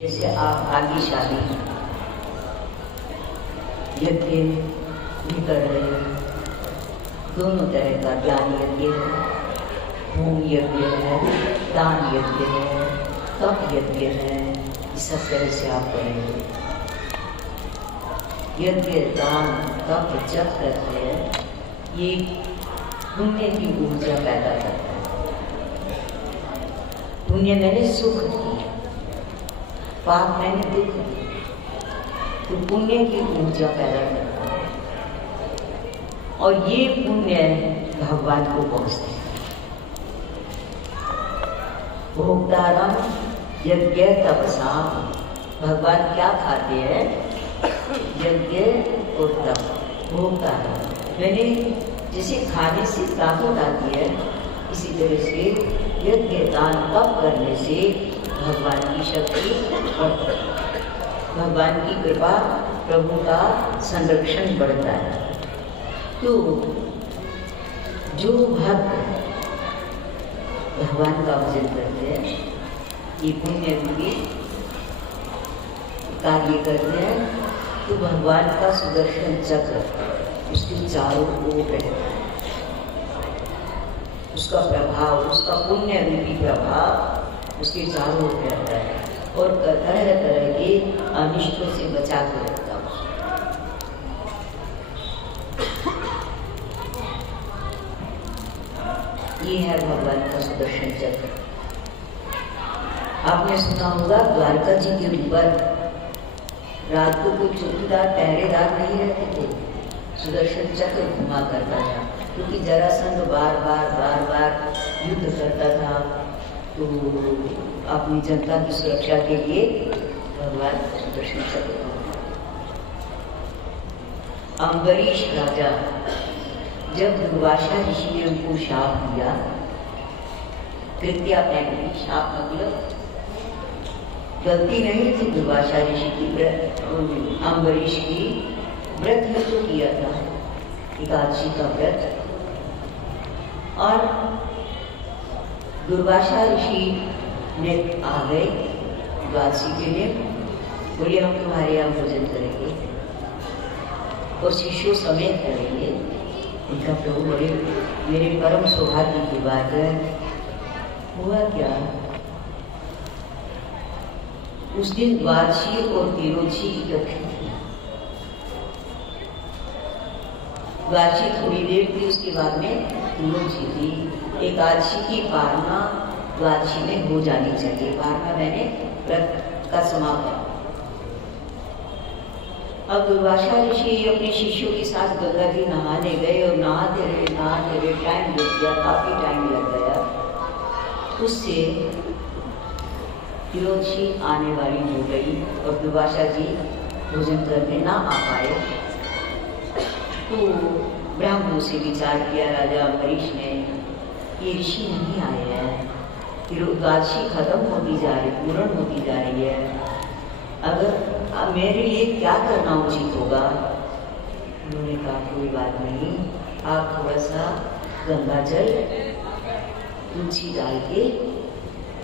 जैसे आप भाग्यशाली यज्ञ भी कर रहे हैं, दोनों तरह का ज्ञान यज्ञ है, होम यज्ञ है, दान यज्ञ है, तप यज्ञ है, इस सब तरह से आप करेंगे। यज्ञ दान तप जप करते हैं, ये पुण्य की ऊर्जा पैदा करता है। पुण्य मैंने सुख की, पाप मैंने दुख दी, तो पुण्य की ऊर्जा पैदा करता है और ये पुण्य भगवान को पहुंचते हैं। भोक्तारम यज्ञ तपसा, भगवान क्या खाते हैं? यज्ञ और तप। भोक्तारम मैंने जैसे खाने से ताकत आती है, इसी तरह से यज्ञ दान तप करने से भगवान की शक्ति बढ़ती है, भगवान की कृपा, प्रभु का संरक्षण बढ़ता है। तो जो भक्त भगवान का भजन करते हैं, ये पुण्य रूपी कार्य करते हैं, तो भगवान का सुदर्शन चक्र उसके चारों ओर रहता है, उसका प्रभाव, उसका पुण्य रूपी प्रभाव उसके चारों ओर रहता है और तरह तरह के अनिष्टों से बचा कर रखता है। ये है भगवान का सुदर्शन चक्र। आपने सुना होगा द्वारका जी के ऊपर रात को कोई चौकीदार पहरेदार नहीं रहते थे, सुदर्शन चक्र घुमा करता था, क्योंकि जरासंध बार बार युद्ध करता था, तो अपनी जनता की सुरक्षा के लिए भगवान सुदर्शन चक्र। अम्बरीश राजा जब दुर्वासा ऋषि ने उनको शाप दिया, कृत्या पैंगली, शाप मतलब गलती नहीं थी दुर्वासा ऋषि की, अम्बरीश की व्रत ही तो किया था, एकादशी का व्रत, और दुर्वासा ऋषि ने आ गए द्वादशी के लिए, बोले हम तुम्हारे यहाँ भोजन करेंगे और शिष्यों समेत करेंगे। उनका प्रभु बोले मेरे परम सौभाग्य की बात है। हुआ क्या, उस दिन द्वादशी और तिरोदशी इकट्ठी थी। द्वादशी थोड़ी देर थी, उसके बाद में तिरोदशी थी। एकादशी की पारणा द्वादशी में हो जानी चाहिए, पारणा मैंने व्रत का समापन। अब दुर्वासा ऋषि अपने शिष्यों के साथ गंगा जी नहाने गए और नहाते रहे टाइम लग गया, काफी टाइम लग गया। उससे तिरोदशी आने वाली हो गई और दुर्वासा जी भोजन करने ना आ पाए। तो ब्राह्मणों से विचार किया राजा अम्बरीश ने, ये ऋषि नहीं आए हैं, द्वादशी खत्म होती जा रही, पूर्ण होती जा रही है, अगर मेरे लिए क्या करना उचित होगा? उन्होंने कहा कोई बात नहीं, आप थोड़ा सा गंगा जल तुलसी डाल के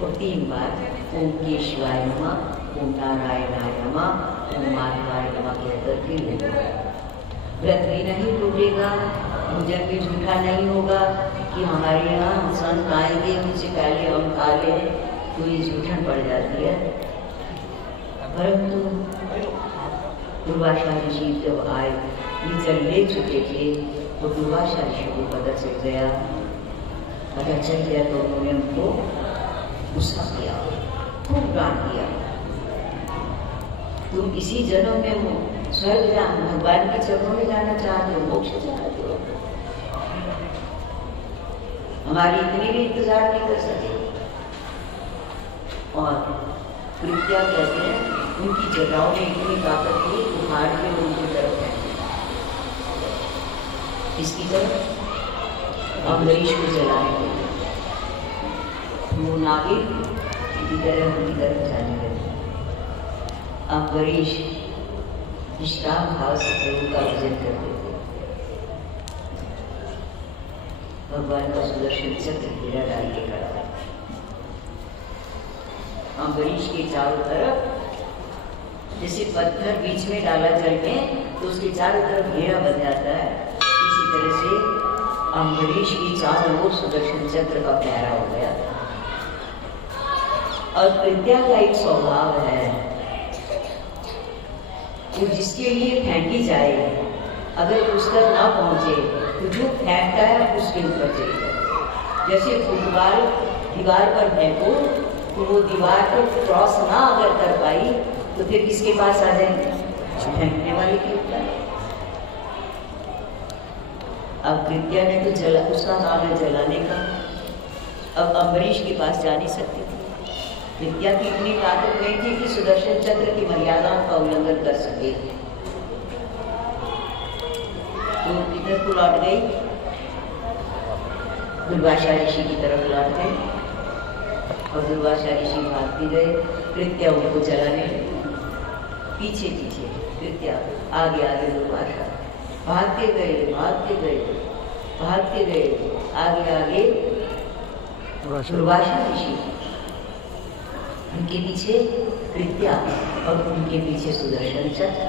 और 3 बार ओम केशवाय नमः, ओम नारायणाय नमः, ओम माधवाय नमः कहकर के लेंगे। व्रत भी नहीं टूटेगा, भोजन भी झूठा नहीं होगा कि हमारे यहाँ संत आएंगे उनसे पहले हम खा लें, तो ये झूठन पड़ जाती है। परंतु दुर्वासा ऋषि जब आए, ये जल ले चुके थे, तो दुर्वासा ऋषि को पता चल गया तो उन्होंने उनको गुस्सा किया, खूब डांट दिया। तुम इसी जन्म में हो स्वर्ग जान, भगवान के चरणों में जाना चाहते हो, मोक्ष चाहते हो, हमारी इतनी भी इंतजार नहीं कर सके। और कृत्या कहते हैं उनकी जटाओं में इतनी ताकत थी, उखाड़ के उनकी तरफ है, इसकी तरफ अम्बरीश को जलाने के लिए, वो नागिन की तरह उनकी तरफ जाने लगे। अम्बरीश विश्राम भाव से प्रभु का भजन करते थे, भगवान का सुदर्शन चक्र हीरा डाल के खड़ा। अम्बरीश के चारों तरफ पत्थर बीच में डाला जल में तो उसके चारों तरफ घेरा बन जाता है। इसी तरह से अम्बरीश की चारों ओर सुदर्शन चक्र का प्यारा हो गया। और कृत्या का एक स्वभाव है, वो जिसके लिए फेंकी जाए अगर उस तक ना पहुंचे तो जो फेंकता है उसके ऊपर चले जाए। जैसे फुटबॉल दीवार पर फेंको तो वो दीवार को क्रॉस ना अगर कर पाई तो फिर किसके पास आ जाएंगे? फेंकने वाले के ऊपर। अब कृत्या ने तो जला, उसका काम है जलाने का। अब अम्बरीश के पास जा नहीं सकती थी। कृत्या की इतनी ताकत नहीं थी कि सुदर्शन चक्र की मर्यादाओं का उल्लंघन कर सके। तो इधर को लौट गई, दुर्वासा ऋषि की तरफ लौट गई और दुर्वासा ऋषि भागते गए। कृत्या उनको चलाने पीछे पीछे, कृत्या आगे आगे दुर्वासा भागते गए भागते गए भागते गए, आगे आगे दुर्वासा ऋषि, उनके पीछे कृत्या और उनके पीछे सुदर्शन चक्र।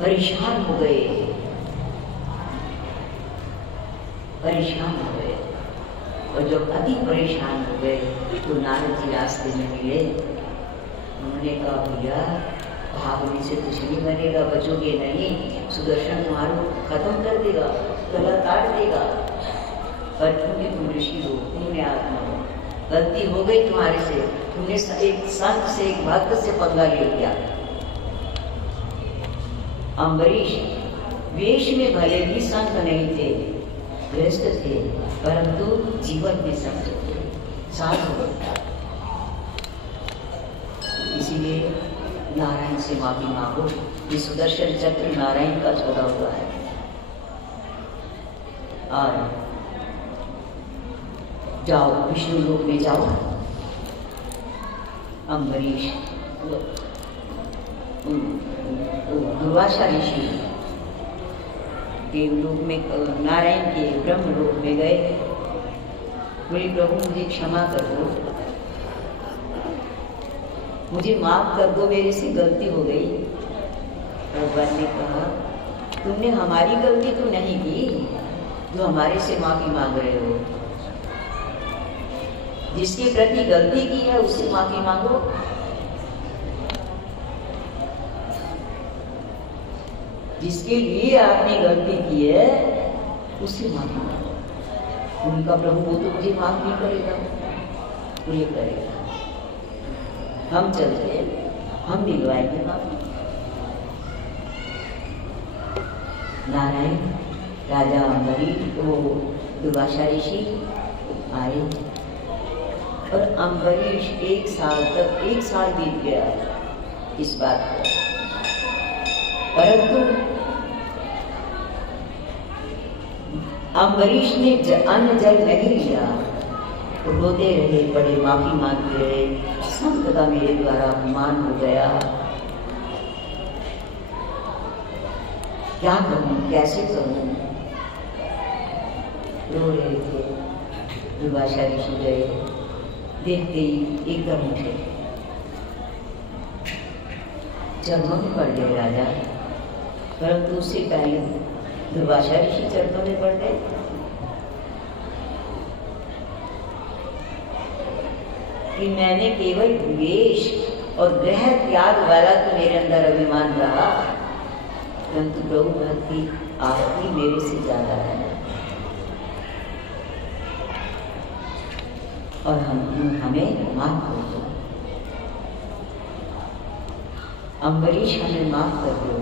परेशान हो गए, परेशान हो गए। और जब अति परेशान हो गए तो नारद जी रास्ते में मिले। उन्होंने कहा भैया भागने से कुछ नहीं बनेगा, बचोगे नहीं, सुदर्शन तुम्हारा खत्म कर देगा, गला काट देगा। पर क्योंकि तुम ऋषि हो, तुमने आत्मा हो, गलती हो गई तुम्हारे से, तुमने एक संत से एक भक्त से पंगा ले लिया। अम्बरीश वेश में भले भी संत नहीं थे, गृहस्थ थे, परंतु जीवन में संत थे, साधु। इसीलिए नारायण से माफी मांगो। ये सुदर्शन चक्र नारायण का छोड़ा हुआ है। और जाओ विष्णु लोक में जाओ। अम्बरीश दुर्वासा ऋषि देवलोक में, नारायण के ब्रह्म लोक में गए। बोले प्रभु मुझे क्षमा कर दो, मुझे माफ कर दो, मेरे से गलती हो गई। भगवान ने कहा तुमने हमारी गलती तो नहीं की जो हमारे से माफी मांग रहे हो। जिसके प्रति गलती की है उससे माफी मांगो। जिसके लिए आपने गलती की है उससे माफी मांगो। उनका प्रभु वो तो मुझे माफ नहीं करेगा, तो ये करेगा। हम चलते, हम दिलवाएंगे माफी। नारायण राजा अम्बरीश वो दुर्वासा ऋषि आए और अम्बरीश एक साल बीत गया इस बात पर। परंतु अम्बरीश ने अन्न जल नहीं लिया, रोते रहे, बड़े माफी मांगते रहे। संत का मेरे द्वारा अपमान हो गया, क्या करूं, कैसे करूं, रो रहे थे। दुर्वासा ऋषि गए, देखते ही एकदम उठे, चरणों में पड़ गए राजा। परंतु उससे पहले दुर्वासा ऋषि चरणों में पड़ गए। कि मैंने केवल वेश और ग्रह त्याग वाला तो मेरे अंदर अभिमान रहा, परंतु प्रभु भक्ति आपकी मेरे से ज्यादा है। और हमें माफ कर दो, अम्बरीश हमें माफ कर दो।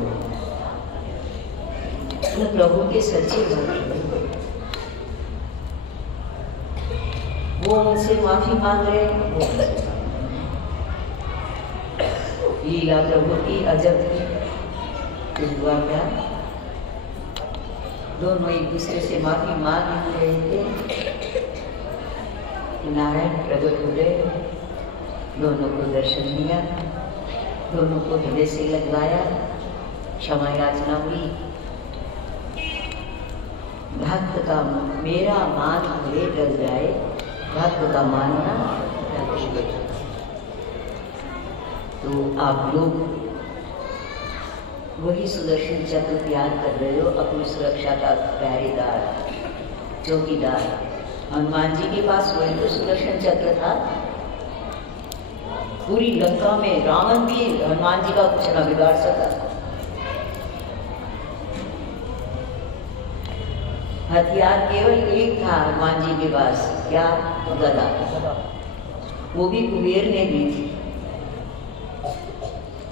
तो प्रभु के सच्चे भक्त, वो उनसे माफी मांग रहे हैं, वो लीला प्रभु की अजब थी। हुआ क्या, दोनों एक दूसरे से माफी मांग रहे थे। नारायण प्रकट हो गए, दोनों को दर्शन दिया, दोनों को हृदय से लगवाया, क्षमा याचना हुई। भक्त का मेरा मान भले डर जाए, भक्त का मानना तो आप लोग वही सुदर्शन चक्र तैयार कर रहे हो, अपनी सुरक्षा का पहरेदार, चौकीदार। हनुमान जी के पास वही तो सुदर्शन चक्र था। पूरी लंका में रावण भी हनुमान जी का कुछ न बिगाड़ सका। हथियार केवल एक था हनुमान जी के पास, क्या? गदा। वो भी कुबेर ने दी थी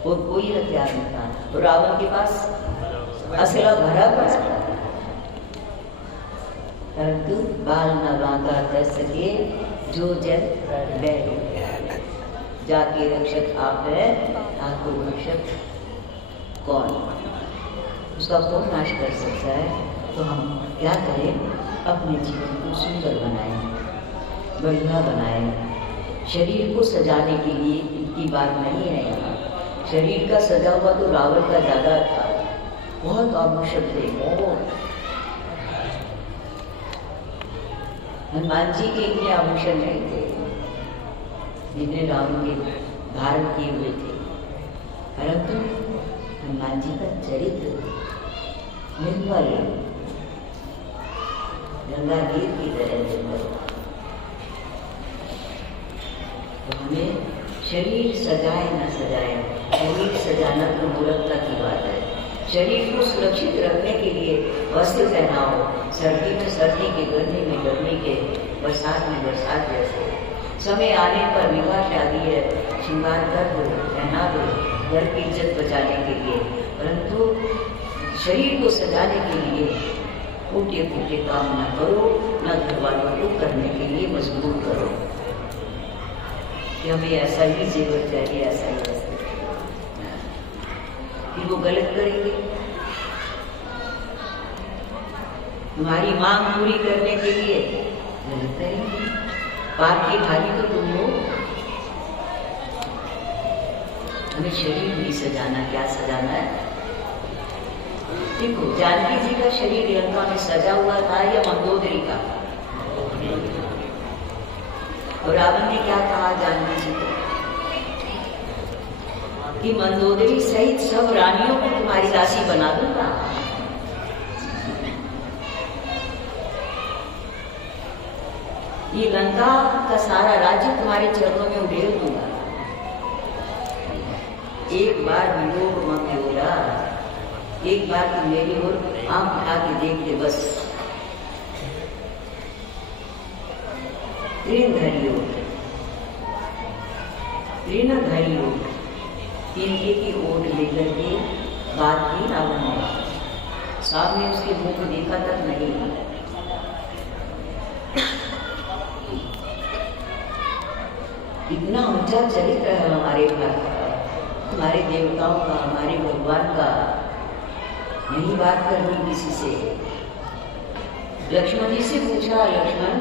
और कोई हथियार नहीं था। तो रावण के पास असला भरा पड़ा था, परंतु बाल न बांका कर सके जो जन बैर। जाके रक्षक आप है, आपको रक्षक कौन? उसका कौन नाश कर सकता है? तो हम क्या करें? अपने जीवन को सुंदर बनाएं, बढ़िया बनाएं। शरीर को सजाने के लिए इनकी बात नहीं है यहाँ। शरीर का सजा हुआ तो रावण का ज्यादा था, बहुत आभूषण थे। हनुमान जी के इतने आभूषण नहीं थे जितने रावण के धारण किए हुए थे, परंतु हनुमान जी का चरित्र निर्मल, गंगाधीर की तरह निर्मल। तो हमें शरीर सजाए न सजाए, शरीर सजाना तो मूर्खता की बात है। शरीर को सुरक्षित रखने के लिए वस्त्र पहनाओ, सर्दी में सर्दी के, गर्मी में गर्मी के, बरसात में बरसात जैसे। समय आने पर विवाह शादी है, श्रृंगार कर दो, पहना दो, घर की इज्जत बचाने के लिए। परंतु शरीर को सजाने के लिए फूटे फूटे काम न करो, न घर वालों को करने के लिए मजबूर करो कि हमें ऐसा ही जेवर चाहिए, ऐसा ही वस्त्र। फिर वो गलत करेंगे। तुम्हारी मांग पूरी करने के लिए गलत करेंगे। पाप की भागी तो तुम हो। हमें शरीर नहीं सजाना, क्या सजाना है? देखो, जानकी जी का शरीर लंका में सजा हुआ था या मंदोदरी का? और रावण ने क्या कहा जानकी जी को कि मंदोदरी सहित सब रानियों को तुम्हारी दासी बना दूंगा। ये लंका का सारा राज्य तुम्हारे चरणों में उड़ेल दूंगा। एक बार विलोक मत होगा, एक बार तुम मेरी ओर आंख उठा के देख ले बस। तृणधारी योग तिनके की ओट लेकर के बात की रावण ने। सामने उसके मुंह को देखा तक नहीं। इतना ऊंचा चरित्र है हमारे भारत का, हमारे देवताओं का, हमारे भगवान का। नहीं बात करनी किसी से। लक्ष्मण जी से पूछा, लक्ष्मण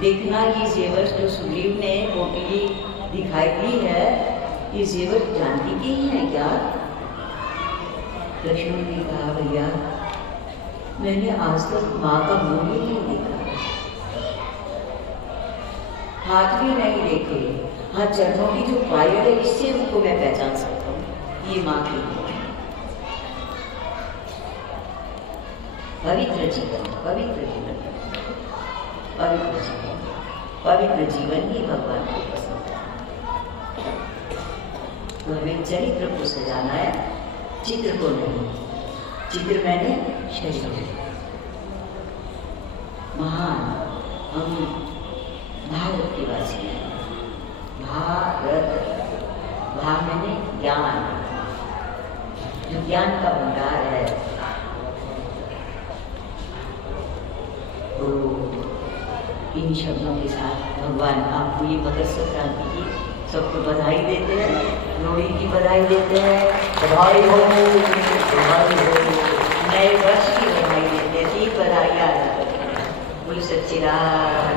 देखना ये जेवर जो सुग्रीव ने कोटली दिखाई दी है, ये जेवर जानकी के ही है क्या? लक्ष्मण ने कहा, भैया मैंने आज तक माँ का मुंह ही नहीं देखा, हाथ भी नहीं देखे। हाँ, चरणों की जो पायल है इससे उनको मैं पहचान सकता हूँ, ये माँ की है। पवित्र जीवन, पवित्र जीवन, पवित्र जीवन, पवित्र जीवन ही भगवान को पसंद है। तो हमें चरित्र को सजाना है, चित्र को नहीं। चित्र मैंने शरीर। महान हम भारत के वासी हैं। भारत, भा मैंने ज्ञान, जो ज्ञान का भंडार है। तो इन शब्दों के साथ भगवान आपको ये मकर संक्रांति की सबको बधाई देते हैं, लोहड़ी की बधाई देते हैं। बधाई हो, बधाई हो। नए वर्ष की बधाई देते हैं। 3 बधाइयाँ। बोलो सच्ची राम।